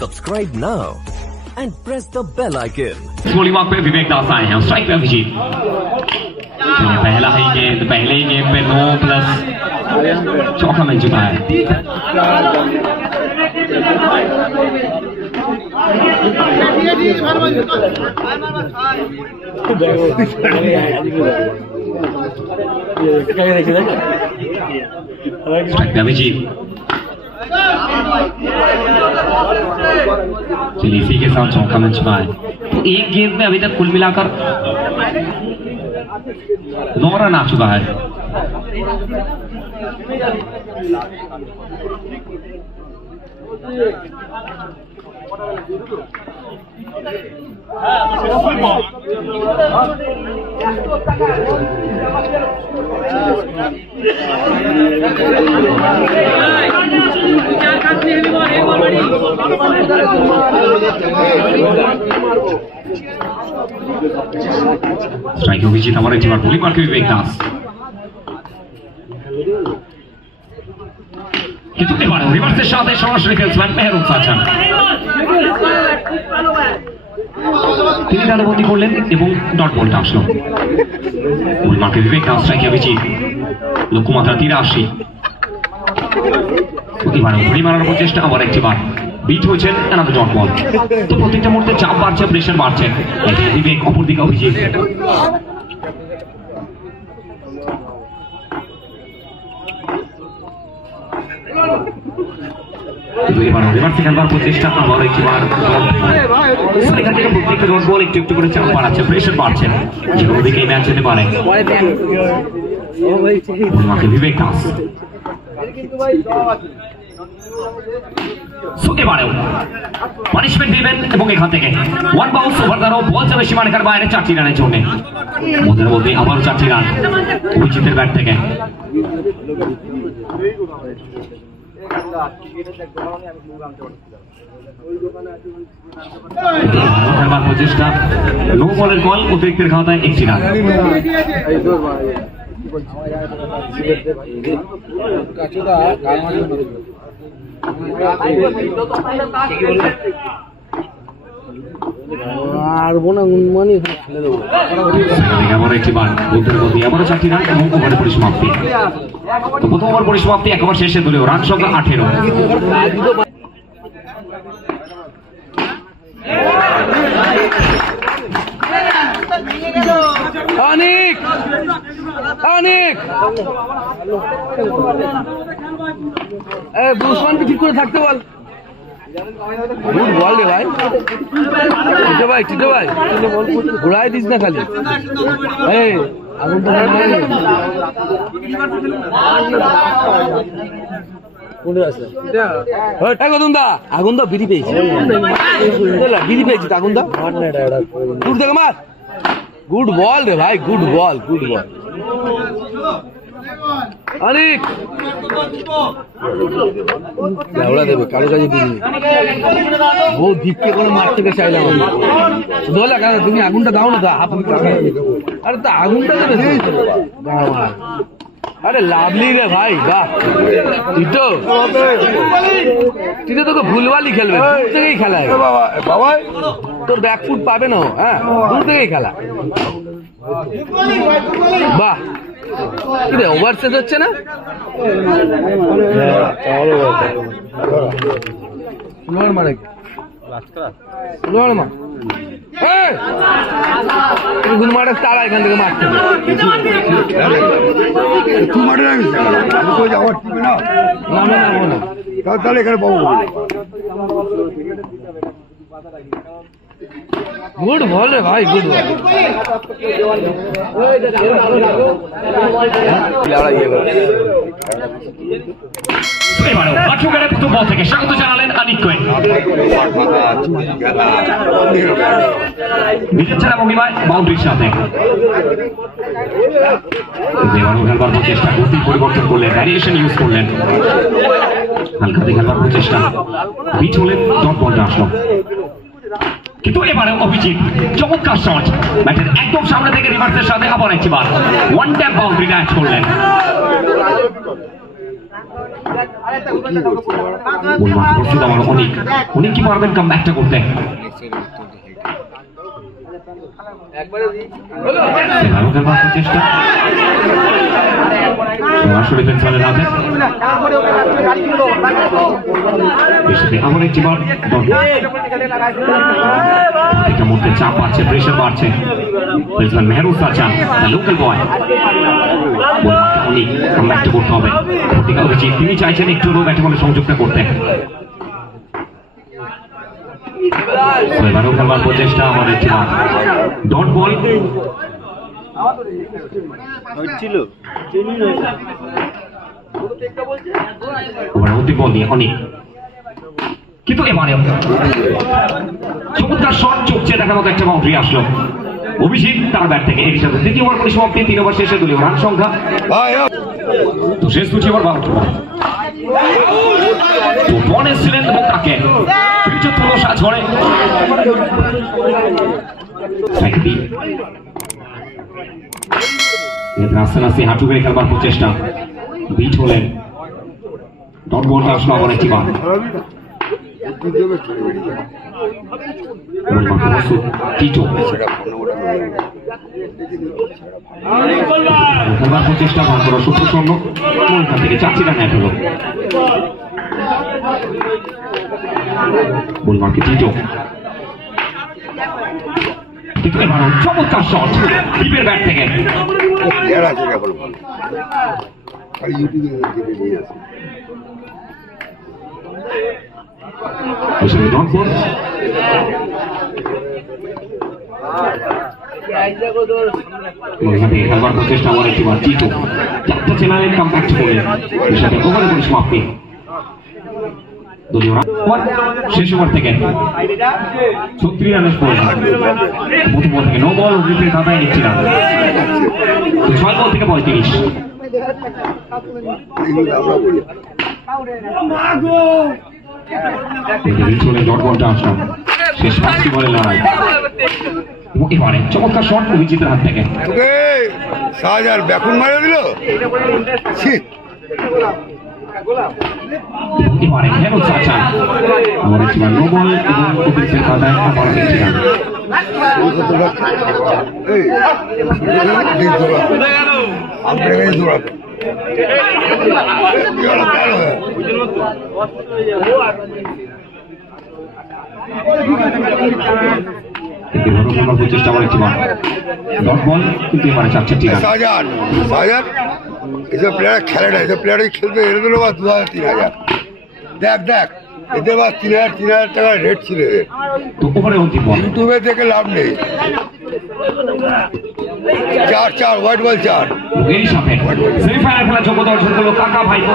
Subscribe now and press the bell icon. गोली mark पे विवेक दास आए हैं, स्ट्राइक पे अभिजीत। पहले ही गेम पे 9 प्लस चौका मिल चुका है। स्ट्राइक पे अभिजीत। चलिए इसी के साथ चौका मिल चुका है। तो एक गेंद में अभी तक कुल मिलाकर 9 रन आ चुका है। स्ट्राइक अभिजीत हमारे टीम गोली मार के विवेक दास। কিন্তু এবার রিভার্সের সাথে সরাসরি খেলছিলেন মেহরুম সাজান। তিনি দাঁড়াবন্দি করলেন এবং ডট বলটা আসলো। গোল মার্কে বিবেক দাস, স্ট্রাইক অভিজিৎ। লক্ষ্যমাত্রা 83। এবার ঘুরি মারার প্রচেষ্টা, আবার একটি বার বিট হয়েছেন এনাদের ডট বল। তো প্রত্যেকটা মুহূর্তে চাপ বাড়ছে, প্রেশার বাড়ছে। বিবেক, অপরদিকে অভিজিৎ। এবার রিভার্সে খেলবার প্রচেষ্টা, আবার একটিবার এখান থেকে প্রত্যেকটা ডট বল একটু একটু করে চাপ বাড়াচ্ছে, প্রেশার বাড়ছে। যে কোনো দিকে এই ম্যাচ যেতে পারে। বিবেক দাস। এবারেও পানিশমেন্ট দিবেন এবং এখান থেকে ওয়ান বাউন্স ওভার দ্বারাও বল যাবে সীমারেখার বাইরে 4টি রানের জন্য। মধ্যের মধ্যে আবারও 4টি রান অভিজিতের ব্যাট থেকে। প্রচেষ্টা, নো বলের বল, অতিরিক্তের খাতায় 1টি রান। আবারও 4টি রান এবং ওভারের পরিসমাপ্তি। প্রথম ওভার পরিসমাপ্তি, 1 ওভার শেষে দলীয় রান সংখ্যা 18। অনেক বুসমানকে ঠিক করে থাকতে বল। গুড বল রে ভাই, টিটো ভাই ঘুরাই দিস না খালি। আগুন দা বিড়ি পেয়েছি, বিড়ি পেয়েছি আগুন দা। দূর থেকে মার। গুড বল রে ভাই, গুড বল, গুড বল। অনেক দেবে কারো কাছে দিবি, বহু ধিক্কে করে মারতে চাইলাম আমি। ধরলে তুমি আগুনটা দাও না, আরে তা আগুনটা দেবে। আরে লাভলি রে ভাই, বাহ। টিটো তোকে ভুলভালি খেলবে, দূর থেকেই খেলা বাবা। তোর ব্যাকফুট পাবে না, হ্যাঁ দূর থেকেই খেলা। বাহ, ওভার শেষ হচ্ছে না। মানে গুলমারের তারা এখান থেকে মারতে তাহলে এখানে পাবো। গুড বল রে ভাই, গুড বল। প্রথম বল থেকে স্বাগত জানালেন আনিক কোয়েন। উইকেট ছাড়া ভঙ্গিমায় বাউন্ডারির সাথে খেলবার প্রচেষ্টা, গতি পরিবর্তন করলেন, ভ্যারিয়েশন ইউজ করলেন, হালকাতে খেলবার প্রচেষ্টা, বিট হলেন, ডট বলটা আসলো। কিন্তু এবারে অভিজিৎ চমৎকার শট, ব্যাটের একদম সামনে থেকে রিভার্সের সাথে আবার একবার ওয়ান ট্যাপ বাউন্ডারি ম্যাচ করলেন। বলবো প্রস্তুত আমার অনেক অনেক কি পারবেন কাম ব্যাকটা করতে সেভাবে খেলবার চেষ্টা আসলে পেন্সিলের হাতে এমন একটি বার মধ্যে চাপ বাড়ছে প্রেশার বাড়ছে পেন্সিল মেহরুজ আছেন লোকাল বয় অনেক কাম ব্যাকটা করতে হবে তিনি চাইছেন একটু ব্যাটে বলে সংযোগটা করতে এবারও খেলবার প্রচেষ্টা আমার একটি ডট বল অন্তিম বল দিয়ে অনেক কিন্তু এবারে চমৎকার শট চুকছে দেখার মতো একটা বাউন্ডারি আসলো অভিষেক তার ব্যাট থেকে এর সাথে দ্বিতীয় ওভার পরিসমাপ্তি 3 ওভার শেষে দলীয় রান সংখ্যা তো শেষ দুটি ওভার 12 তো বনে ছিলেন এবং তাকে সাজ করে আস্তে আস্তে হাঁটু বেড়ে খেলবার প্রচেষ্টা বিট হলেন ডট বলটা আসলো আবার একটি বার খেলবার প্রচেষ্টা ভাগ করা সুপ্রসন্ন এখান থেকে 4 রান অ্যাড হলো বলমার্কে টিটো কিন্তু এবার চমৎকার শট ডিপের ব্যাট থেকে খেলবার প্রচেষ্টা আমার একটি বার টিটো 4টা চ্যানেলের কম্প্যাক্ট করে এর সাথে ওভারে পরিসমাপ্তি শেষ ওভার থেকে 36 রানের স্কোর প্রথম বল থেকে নো বল উইকেটের খাতায় নিচ্ছে না 6 বল থেকে 35 ডট বলটা আসলাম শেষ 5টি বলে লড়াই এবারে চমৎকার শট অভিজিতের হাত থেকে শাহজাহান ব্যাকুন মারা দিল এবারে কেন চাচান আমার একটি নো বল এবং উইকেটের খাতায় আবার একটি রান প্রচেষ্টা আমার একটি ডট বল কিন্তু এবারে 4টি রান শাহজাহান এসব প্লেয়ার খেলে না এসব প্লেয়ার খেলবে এর দিল বা 2000-3000 দেখ এদের বা 3000 টাকা রেট ছিল এদের তো ওভারে অন্তিম বল ইউটিউবে দেখে লাভ নেই 4 হোয়াইট বল 4 এই সাথে সেমিফাইনাল খেলা যোগ্যতা অর্জন করলো কাকা ভাইপো